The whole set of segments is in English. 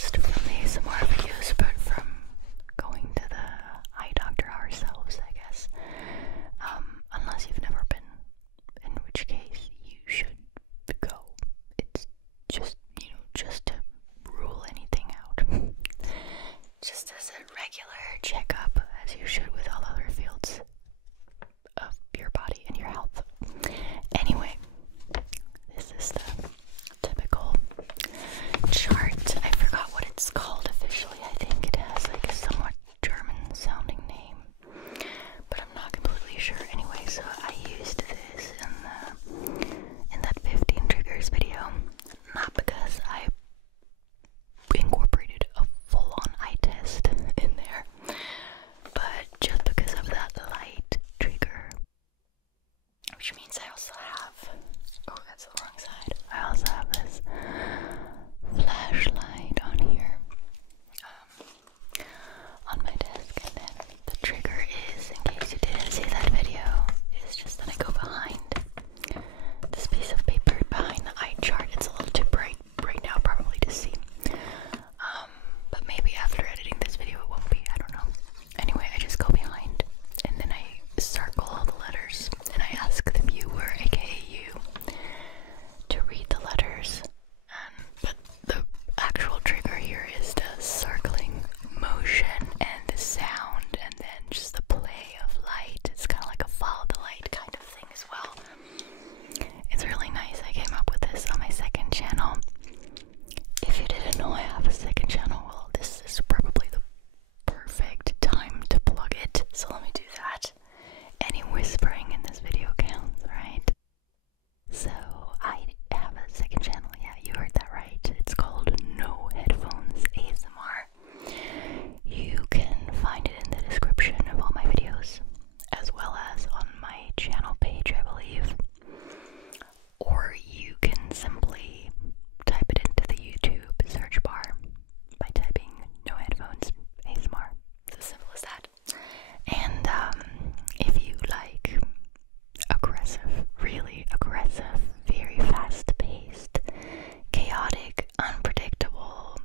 just from the ASMR videos, but from going to the eye doctor ourselves, I guess. Unless you've never been, in which case you should go. It's just, just to rule anything out. Just as a regular checkup, as you should with all other fields of your body and your health. Anyway, this is the typical chart. I forgot what it's called officially. I think it has like a somewhat German sounding name, but I'm not completely sure. Anyway, so I used this in that 15 triggers video, not because I incorporated a full-on eye test in there, but just because of that light trigger, which means I also have, oh, that's the wrong side, I also have this flashlight on here, on my desk, and then the trigger is, in case you didn't see that video, is just that I go behind this piece of paper behind the eye chart. It's a little too bright right now probably to see, but maybe after editing this video it won't be, I don't know. Anyway, I just go behind and then I circle all the letters and I ask the viewer, aka you, to read the letters. But the actual trigger here is the circling motion and the sound, and then just the play of light. It's kind of like a follow the light kind of thing as well. It's really nice. I came up with this on my second channel. If you didn't know I have a second channel, well, this is probably the perfect time to plug it. So let me do that. Any whispering in this video counts, right? So I have a second channel. Yeah, you heard that right. It's called No Headphones ASMR. You can find it in the description of all my videos, as well as on my channel page, I believe. Or you can simply type it into the YouTube search bar by typing No Headphones ASMR. It's as simple as that. And if you like aggressive, really aggressive, very fast-paced, chaotic, unpredictable,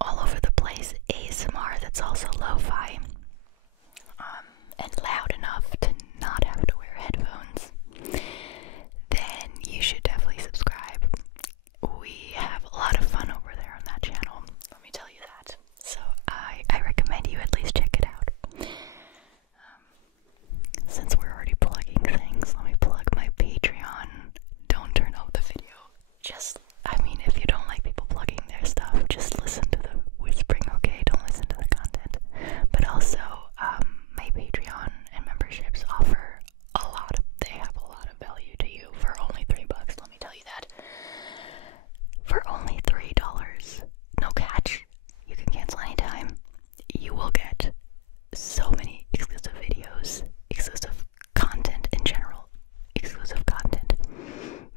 all over the place ASMR that's also lo-fi, and loud enough to not have to wear headphones, then you should definitely subscribe. We have a lot of fun over there on that channel, let me tell you that. So I recommend you at least check it out. Since we're already plugging things, let me plug my Patreon. Don't turn off the video. Just, I mean, if you don't like people plugging their stuff, just listen to the whispering, okay? Don't listen to the content. But also, my Patreon and memberships offer they have a lot of value to you for only $3, let me tell you that. For only $3, no catch, you can cancel anytime. You will get so many exclusive videos, exclusive content in general, exclusive content,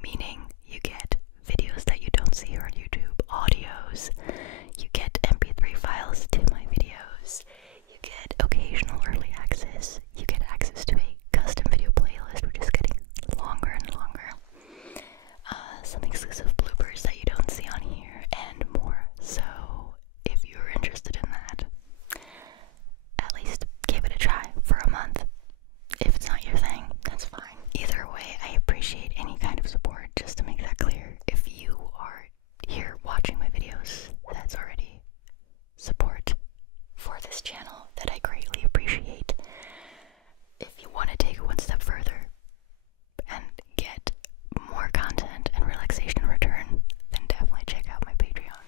meaning you get videos that you don't see here on YouTube, audios, you get MP3 files to my videos, you get occasional early access, you get access to a custom video playlist, which is getting longer and longer, some exclusive bloopers that you don't see on here, and more. So if you're interested in that, at least give it a try for a month. If it's not your thing, that's fine. Either way, I appreciate any kind of support, just to make that clear. If you are here watching my videos, that's already support for this channel that I greatly appreciate. If you want to take it one step further and get more content and relaxation in return, then definitely check out my Patreon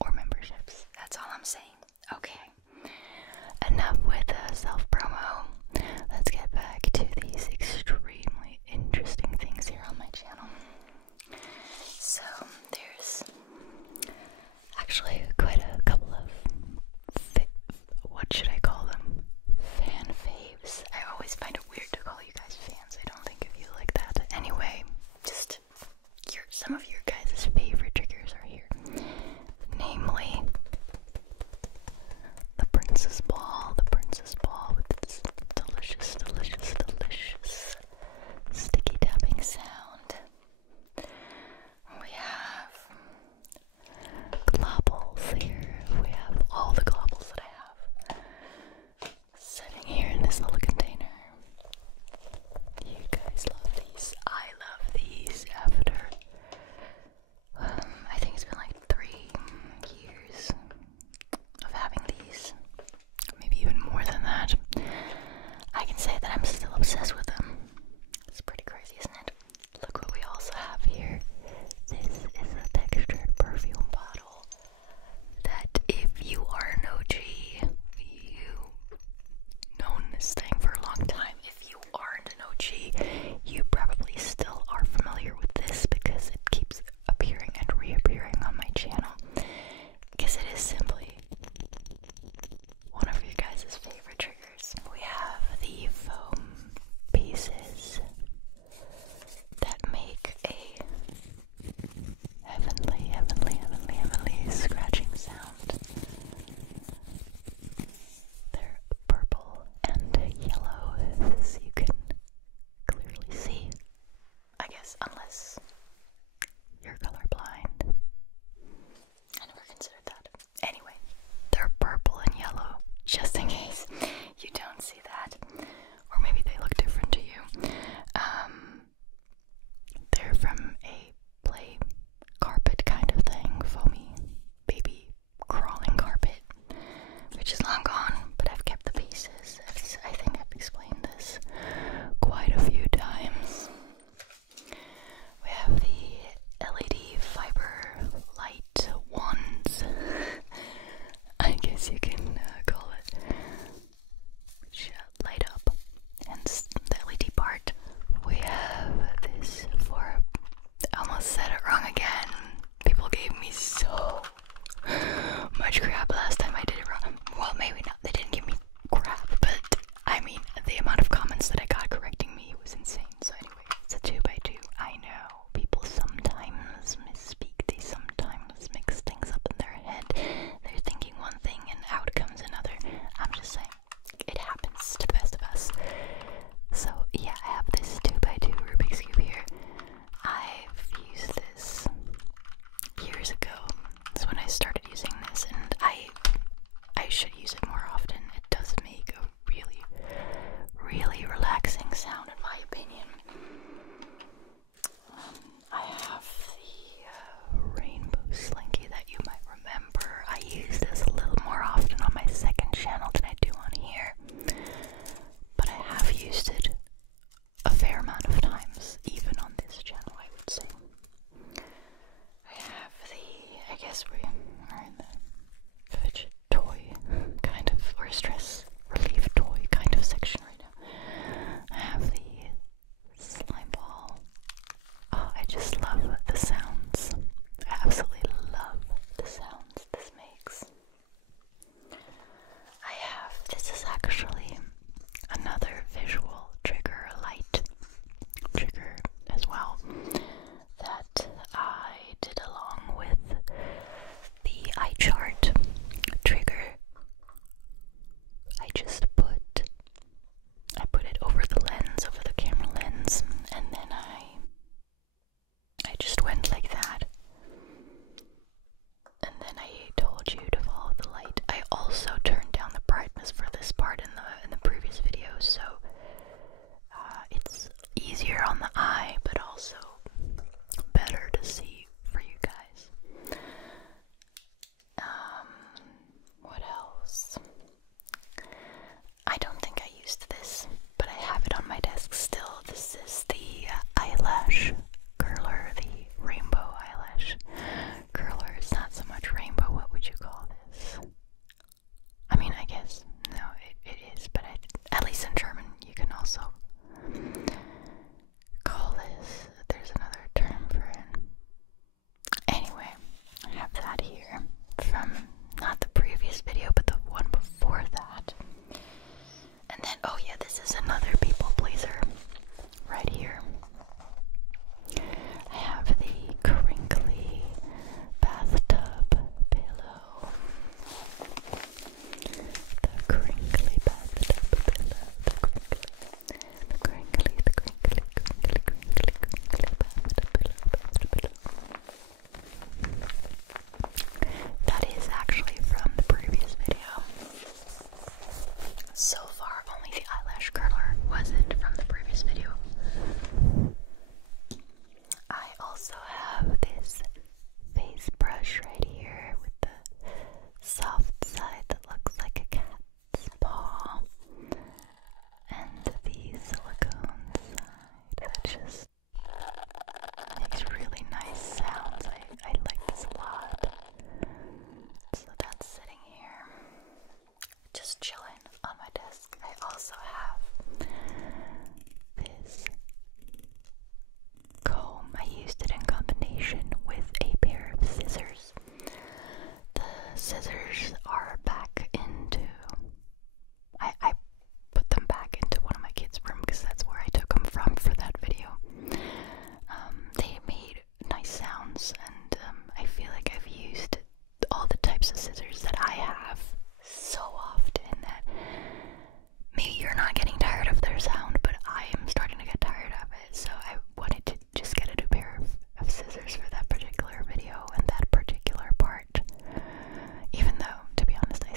or memberships. That's all I'm saying. Okay. Enough with the self-promo. Let's get back to these extremely interesting things here on my channel. So, there's actually quite a couple of, what should I call them? Fan faves. I always find it weird to call you guys fans. I don't think of you like that. Anyway, just some of your guys' favorite triggers are here. Namely, the princess ball with its much crap last time I did it wrong. Well, maybe not. They didn't give me crap, but I mean, the amount of comments that I got correcting me was insane. So anyway, it's a 2x2. I know people sometimes misspeak. They sometimes mix things up in their head. They're thinking one thing and out comes another. I'm just saying, it happens to the best of us. So yeah, I have this 2x2 Rubik's Cube here. I've used this years ago. That's when I started using this, and I should use it more often. It does make a really, really relaxing sound in my opinion. I have the Rainbow Slinky that you might remember. I use this a little more often on my second channel than I do on here, but I have used it a fair amount of times, even on this channel, I would say. I have the, I guess we are in the fidget toy kind of, or stress relief toy kind of section right now. I have the slime ball. Oh, I just love the sounds. I absolutely love the sounds this makes. I have, this is actually another visual trigger, light trigger as well, that I did along with the eye chart trigger. I put it over the lens, over the camera lens, and then I just went like that. And then I told you to follow the light. I also turned down the brightness for this part in the previous video, so it's easier on the eye, but also better to see for you guys. What else? I don't think I used this, but I have it on my desk still. This is the eyelash curler, the rainbow eyelash curler. It's not so much rainbow. What would you call this? I mean, I guess, no, it is, but at least in German, you can also call this, there's another term for it. Anyway, I have that here from not the previous video, but the one before that. And then, oh yeah, this is another people pleaser right here. I have the crinkly bathtub pillow. The crinkly bathtub pillow. The crinkly bathtub pillow. That is actually from the previous video. So far, only the eyelash curler wasn't from the previous video. I also have this face brush right here with the soft side that looks like a cat's paw, and the silicone side that just makes really nice sounds. I like this a lot. So that's sitting here, just chilling on my desk. I also have this comb. I used it in combination with a pair of scissors. The scissors are back into, I put them back into one of my kids' room because that's where I took them from for that video. They made nice sounds, and I feel like I've used all the types of scissors that I have so often that maybe you're not getting tired of their sound, but I am starting to get tired of it. So I wanted to just get a new pair of scissors for that particular video and that particular part. Even though, to be honest, I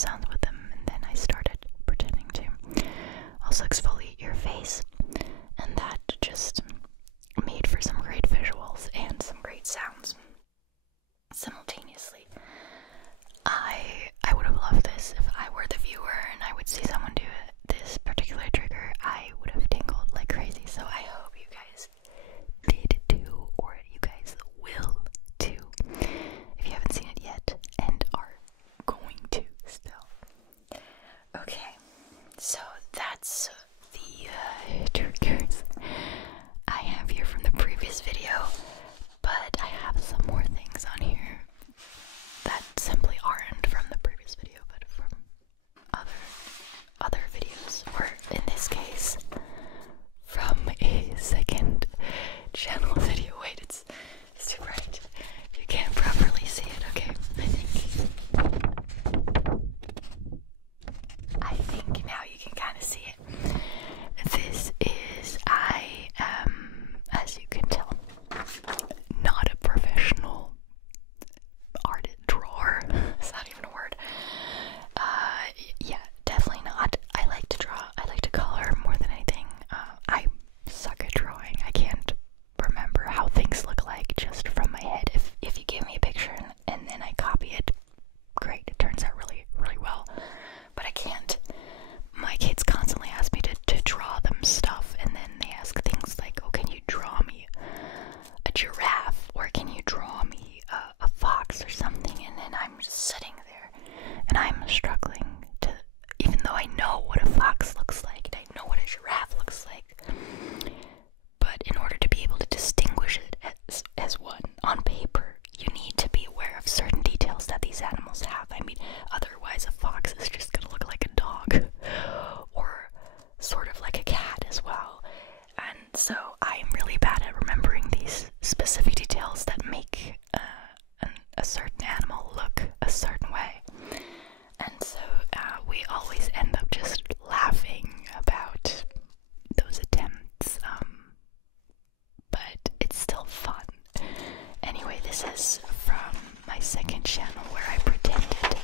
sounds with them, and then I started pretending to also exfoliate your face, and that just made for some great visuals and some great sounds simultaneously. I would have loved this if I were the viewer and I would see someone do this particular trigger. I would have tingled like crazy, so I hope you guys did too, or you guys will too, if you haven't seen it yet and are going to still. Okay, so that's the triggers I have here from the previous video, but I have some more things on here that simply aren't from the previous video, but from other videos, or in this case, from a second channel video. Wait, it's too bright. You can't properly see it. Okay, I think now you can kind of see it. This is, I am, as you can tell, not a professional art drawer. It's not even a word. Yeah, definitely not. I like to draw. I like to color more than anything. I suck at drawing. I can't remember how things look like just from my head. If you give me a picture and then I copy it, great. It turns out really, really well. But I can't. My kids constantly ask me to draw them stuff, and then they ask things like, oh, can you draw me a giraffe, or can you draw me a fox or something? And then I'm just sitting there and I'm struggling to, even though I know what a fox looks like and I know what a giraffe looks like, but in order to be able to distinguish it as one on paper, you need to be aware of certain details that these animals have. I mean, otherwise a fox is just gonna look like a dog or sort of like a cat as well. And so I'm really bad at remembering these specific details that make a certain animal look a certain way. And so we always end up just laughing about those attempts, but it's still fun. Anyway, this is from my second channel where I pretended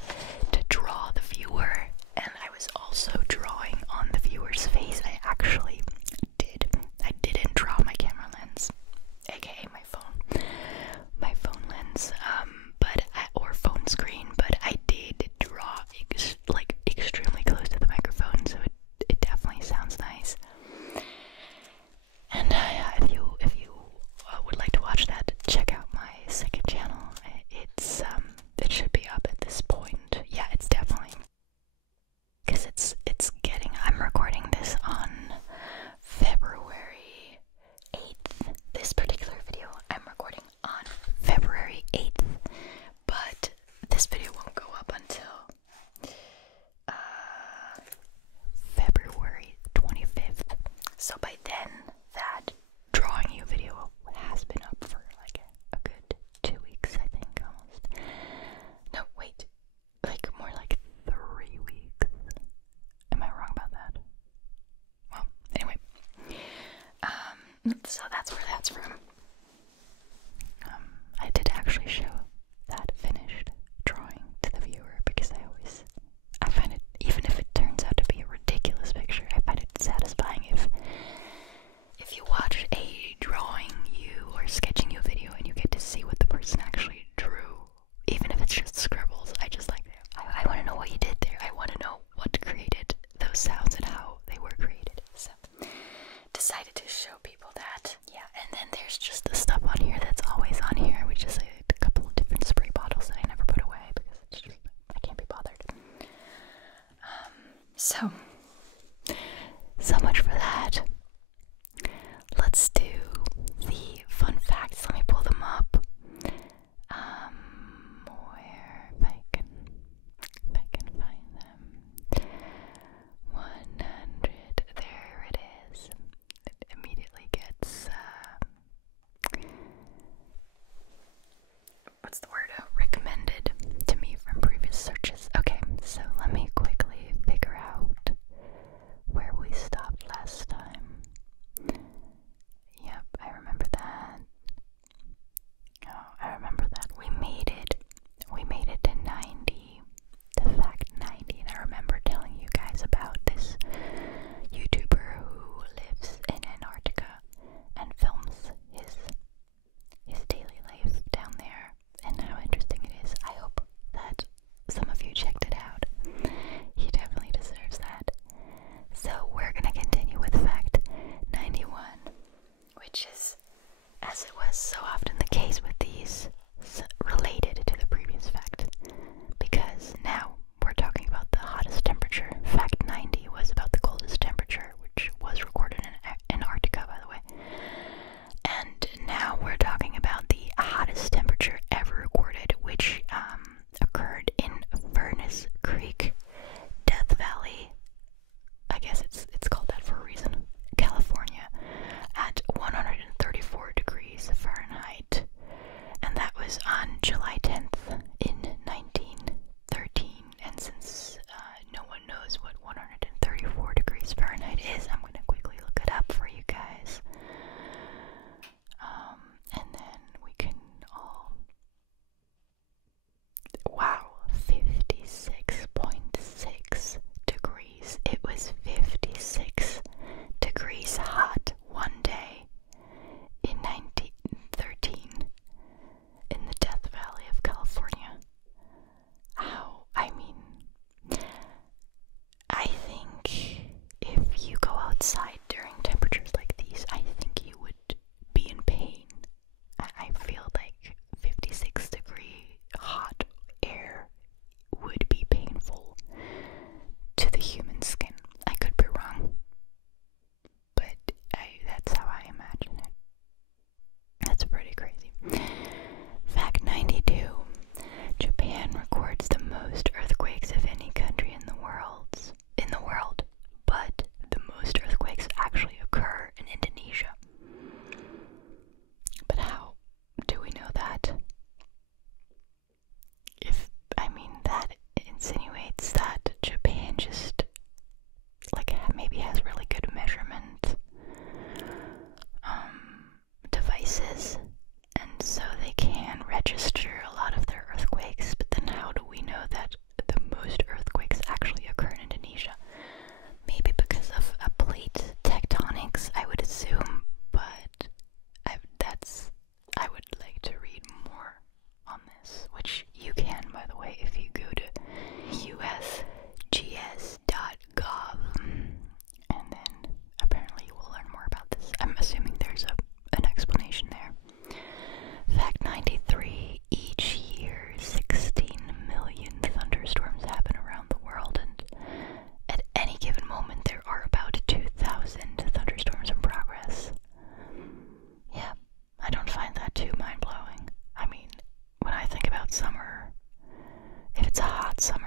to draw the viewer, and I was also drawing on the viewer's face. I actually did. I didn't draw my camera lens, aka my phone lens, or phone screen, but I did draw like extremely close to the microphone, so it definitely sounds nice. And if you would like to watch that, check out my second channel. It should be up at this point. Yeah, it's definitely, because it's getting. I'm recording this on February 8th. This particular video I'm recording on February 8th, but this video won't go up until February 25th. So by then, that drawing you video has been up for like a good 2 weeks, I think, almost. No, wait, like more like 3 weeks. Am I wrong about that? Well, anyway, so that's where that's from. I did actually show that finished drawing to the viewer because I find it, even if it turns out to be a ridiculous picture, I find it satisfying if you watch a drawing you or sketching you video and you get to see what the person actually drew, even if it's just scribbles. I just like that. I want to know what you did there. I want to know what created those sounds and how they were created. So decided to show people that. Yeah, and then there's just the stuff on here that's always on here, which is a couple of different spray bottles that I never put away because it's just, I can't be bothered. So much for that. Let's do the fun facts. Let me pull them up. Where, if I can find them. 100. There it is. It immediately gets what's the word? Recommended to me from previous searches. Okay, so let me quickly figure out hot summer